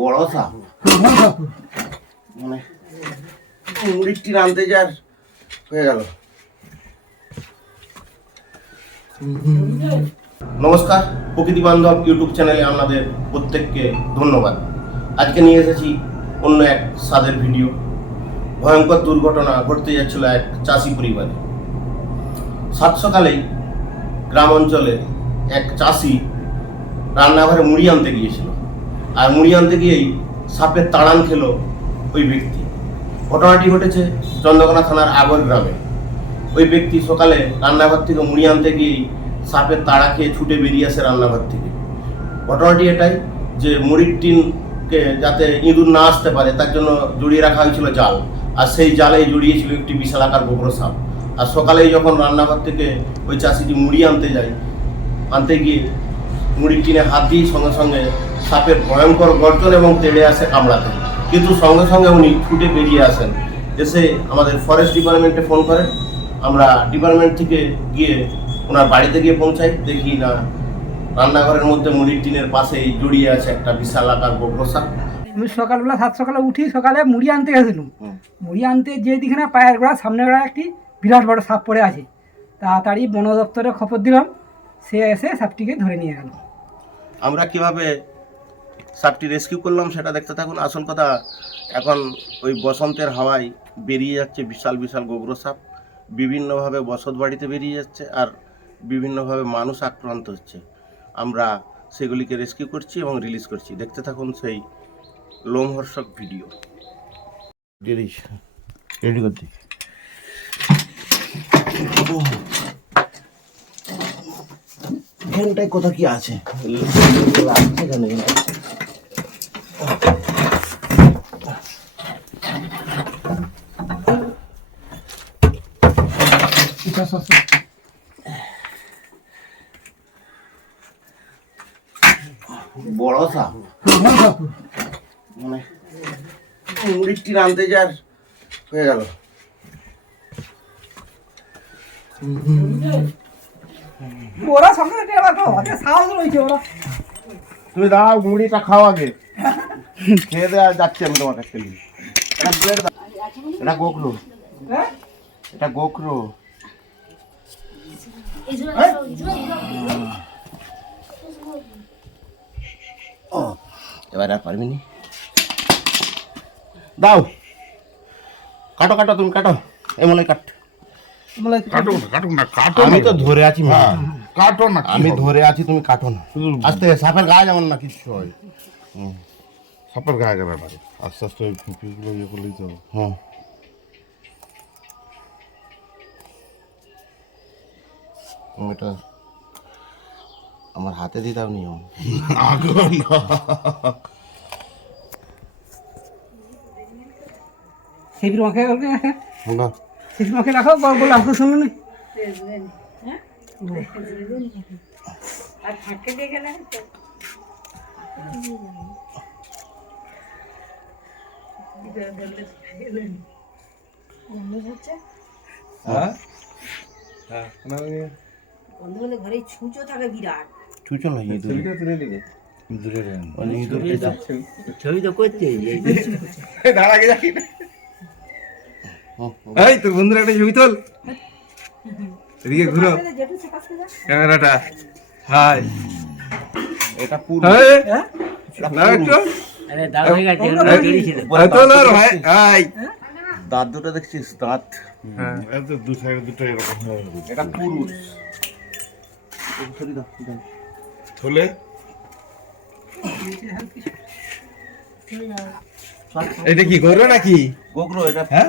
বড় মানে মুড়িটি রাঁধতে যার হয়ে গেল। নমস্কার, প্রকৃতি বান্ধব ইউটিউব চ্যানেলে আপনাদের প্রত্যেককে ধন্যবাদ। আজকে নিয়ে এসেছি অন্য এক স্বাদের ভিডিও। ভয়ঙ্কর দুর্ঘটনা ঘটতে যাচ্ছিল এক চাষি পরিবারে। সাত সকালেই গ্রাম অঞ্চলে এক চাষি রান্নাঘরে মুড়ি আনতে গিয়েছিল। আর মুড়ি আনতে গিয়েই সাপের তাড়ান খেলো ওই ব্যক্তি। ঘটনাটি ঘটেছে চন্দ্রকোনা থানার আগর গ্রামে। ওই ব্যক্তি সকালে রান্নাঘর থেকে মুড়ি আনতে গিয়েই সাপের তাড়া খেয়ে ছুটে বেরিয়ে আসে রান্নাঘর থেকে। ঘটনাটি এটাই যে মুড়ির টিনকে যাতে ইঁদুর না আসতে পারে, তার জন্য জড়িয়ে রাখা হয়েছিল জাল। আর সেই জালেই জড়িয়েছিল একটি বিশাল আকার গোবর সাপ। আর সকালেই যখন রান্নাঘর থেকে ওই চাষিটি মুড়ি আনতে যায়, আনতে গিয়ে মুড়ির টিনে হাত দিয়ে সঙ্গে সঙ্গে সাপের ভয়ঙ্কর গর্জন এবং তেড়ে আসে কামড়াতে। কিন্তু সঙ্গে সঙ্গে উনি ছুটে বেরিয়ে আসেন। এসে আমাদের ফরেস্ট ডিপার্টমেন্টে ফোন করেন। আমরা ডিপার্টমেন্ট থেকে গিয়ে ওনার বাড়িতে গিয়ে পৌঁছাই। দেখি না রান্নাঘরের মধ্যে মুড়ির টিনের পাশেই জড়িয়ে আছে একটা বিশাল আকার গোবর সাপ আমি সকালবেলা সাত সকালে উঠি সকালে মুড়ি আনতে গেছিলাম। মুড়ি আনতে যে দিকে না পায়ের গোড়া সামনে গোড়া একটি বিরাট বড় সাপ পড়ে আছে। তাড়াতাড়ি বন দপ্তরে খবর দিলাম। সে এসে সাপটিকে ধরে নিয়ে গেল। আমরা কীভাবে সাপটি রেস্কিউ করলাম সেটা দেখতে থাকুন। আসল কথা এখন ওই বসন্তের হাওয়ায় বেরিয়ে যাচ্ছে বিশাল বিশাল গোবর সাপ। বিভিন্নভাবে বসত বাড়িতে বেরিয়ে যাচ্ছে আর বিভিন্নভাবে মানুষ আক্রান্ত হচ্ছে। আমরা সেগুলিকে রেস্কিউ করছি এবং রিলিজ করছি। দেখতে থাকুন সেই লোমহর্ষক ভিডিও রেডি এখানটায় কোথা কি আছে? লাগছে এখানে বড় সাপ মানে মুড়িটি রাঁধতে যার হয়ে গেল। ওরা ওদের সাহস রয়েছে ওরা। তুমি দাও মুড়িটা খাও আগে। খেয়ে দেওয়া যাচ্ছে আমি তোমার কাছ। থেকে এটা প্লেট এটা গোখরো। হ্যাঁ? এটা গোখরো। এবার আর পারবি নি? দাও। কাটো কাটো তুমি কাটো। এমন কাট। কাটো। না কাটো না কাটো আমি তো ধরে আছি হ্যাঁ কাটো না আমি ধরে আছি তুমি কাটো না। আস্তে সাপের গায়ে যেমন না কিছু হয়। সাপের গায়ে গেলে পারে আস্তে আস্তে ইয়ে করলেই তো হুম। এটা আমার হাতে দিতাম নিয়ম। আগুন। সেগুলো মাখে না সেগুলো মাখে রাখো বলে আমাকে শুনুন ঘরে ছুঁচো থাকে বিরাট। চুচো না ইঁদুর। মানে ইঁদুর ছবি তো করছে এই তোর বন্ধুরা একটা ছবি তোল। এদিকে ঘুরো। ক্যামেরাটা। হাই। এটা পুরো হ্যাঁ? না একটু। আরে দাও হয়ে গেছে ওরা বেরিয়েছিল তোল আর হাই হাই দাঁত দুটো দেখছিস দাঁত। হ্যাঁ দু সাইডে দুটো এরকম এটা পুরুষ। থলে? এটা কি করো নাকি? গোগরো এটা হ্যাঁ?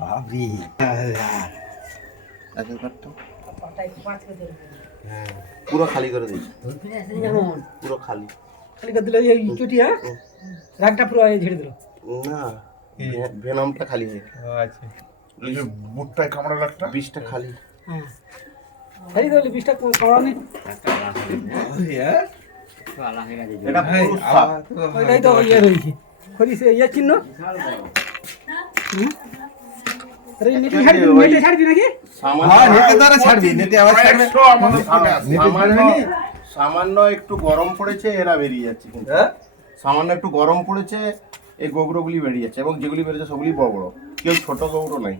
বাবরি পুরো খালি করে দিই পুরো খালি। খালি করে দিল এই চুটি হ্যাঁ? রাগটা পুরো ঝেড়ে দিল। না ভেনামটা খালি হয়ে আচ্ছা। এই যে বুটটায় কামড়া লাগটা বিষটা খালি। হ্যাঁ। বিষটা। ওইটাই তো ইয়ে রয়েছে। খরিস ইয়ে চিহ্ন? সামান্য হ্যাঁ নেটে দ্বারা ছাড়বি নেটে আবার ছাড়বে। একশো আমাদের সামনে সামান্য সামান্য একটু গরম পড়েছে এরা বেরিয়ে যাচ্ছে কিন্তু। হ্যাঁ? সামান্য একটু গরম পড়েছে এই গোবরগুলি বেরিয়ে যাচ্ছে এবং যেগুলি বেরিয়েছে সেগুলি বড় বড়। কেউ ছোট গোবর নাই।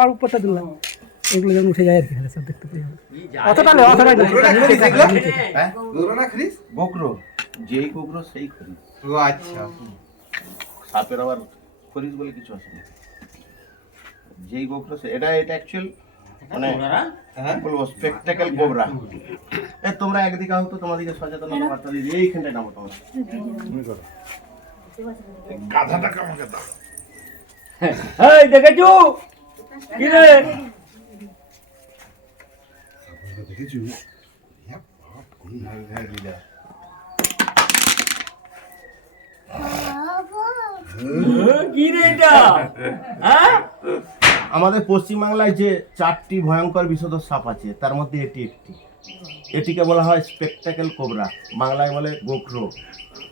আর উপরটা এগুলো উঠে যায় আর কি সব দেখতে অতটা অতটা না যেই গোকরো সেই খরিস ও আচ্ছা। সাপের আবার খরিস বলে কিছু আছে না। যেই এটা এটা অ্যাকচুয়াল মানে হ্যাঁ। বলব স্পেকটাকেল গোবরা। এ তোমরা একদিকে হতো তোমাদেরকে সচেতনতা বার্তা দিয়ে দিই, এইখানটায় নামো তোমরা। গাধাটাকে আমাকে দাও। এই দেখেছ? কি রে? দেখেছি? কি রে এটা? হ্যাঁ? আমাদের পশ্চিমবাংলায় যে চারটি ভয়ঙ্কর বিষধর সাপ আছে তার মধ্যে এটি একটি। এটিকে বলা হয় স্পেকটাকেল কোবরা বাংলায় বলে গোখরো।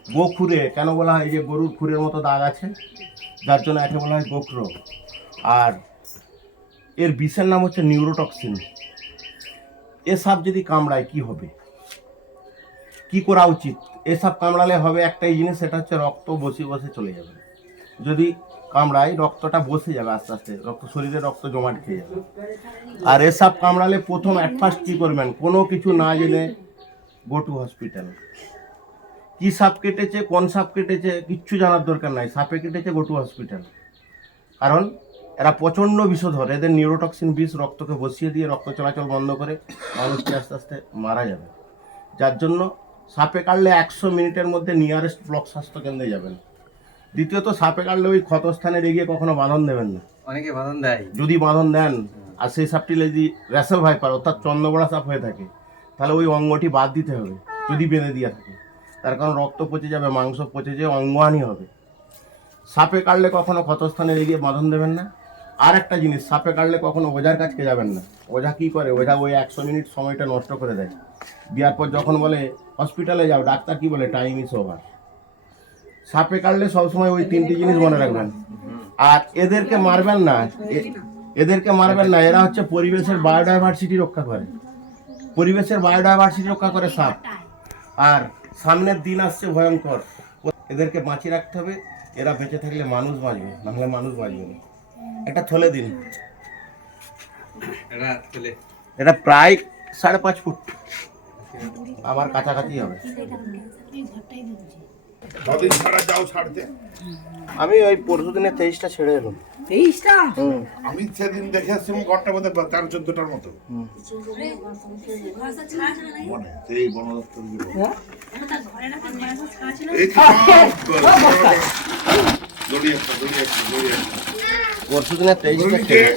গোখুরে কেন বলা হয় যে গরুর খুরের মতো দাগ আছে? যার জন্য একে বলা হয় গোখরো। আর এর বিষের নাম হচ্ছে নিউরোটক্সিন। এ সাপ যদি কামড়ায়, কি হবে? কি করা উচিত? এ সাপ কামড়ালে হবে একটাই জিনিস, সেটা হচ্ছে রক্ত বসে বসে চলে যাবে। যদি কামড়ায়, রক্তটা বসে যাবে আস্তে আস্তে, রক্ত শরীরে রক্ত জমাট খেয়ে যাবে। আর এসব কামড়ালে প্রথম অ্যাট ফার্স্ট কী করবেন? কোনো কিছু না জেনে গো টু হসপিটাল কি সাপ কেটেছে কোন সাপ কেটেছে কিচ্ছু জানার দরকার নাই। সাপে কেটেছে গো টু হসপিটাল কারণ এরা প্রচণ্ড বিষধর এদের নিউরোটক্সিন বিষ রক্তকে বসিয়ে দিয়ে রক্ত চলাচল বন্ধ করে মানুষকে আস্তে আস্তে মারা যাবে। যার জন্য সাপে কাটলে একশো মিনিটের মধ্যে নিয়ারেস্ট ব্লক স্বাস্থ্য কেন্দ্রে যাবেন। দ্বিতীয়ত সাপে কাটলে ওই ক্ষতস্থানে এগিয়ে কখনো বাঁধন দেবেন না। অনেকে বাঁধন দেয়। যদি বাঁধন দেন আর সেই সাপটি যদি র্যাসেল ভাইপার অর্থাৎ চন্দ্রবড়া সাপ হয়ে থাকে তাহলে ওই অঙ্গটি বাদ দিতে হবে যদি বেঁধে দিয়ে থাকে। তার কারণ রক্ত পচে যাবে, মাংস পচে যেয়ে অঙ্গহানি হবে। সাপে কাটলে কখনো ক্ষতস্থানে এগিয়ে বাঁধন দেবেন না। আর একটা জিনিস, সাপে কাটলে কখনো ওঝার কাছকে যাবেন না। ওঝা কি করে? ওঝা ওই একশো মিনিট সময়টা নষ্ট করে দেয়। দেওয়ার পর যখন বলে, হসপিটালে যাও, ডাক্তার কি বলে? টাইম ইস ওভার সাপে কাটলে সবসময় ওই তিনটি জিনিস মনে রাখবেন। আর এদেরকে মারবেন না এদেরকে মারবেন না। এরা হচ্ছে পরিবেশের বায়োডাইভার্সিটি রক্ষা করে। পরিবেশের বায়োডাইভার্সিটি রক্ষা করে সাপ। আর সামনের দিন আসছে ভয়ঙ্কর। এদেরকে বাঁচিয়ে রাখতে হবে। এরা বেঁচে থাকলে মানুষ বাঁচবে না হলে মানুষ বাঁচবে না। একটা থলে দিন। এটা এটা প্রায় সাড়ে পাঁচ ফুট। আমার কাছাকাছি হবে। কদিন ছাড়া যাও ছাড়তে? আমি ওই পরশু দিনে তেইশটা ছেড়ে এলাম। তেইশটা? আমি সেদিন দেখে আসছিলাম ঘরটা বোধ হয় তেরো চোদ্দটার মতো। মনে সেই বন দপ্তর পরশু দিনে তেইশটা ছেড়ে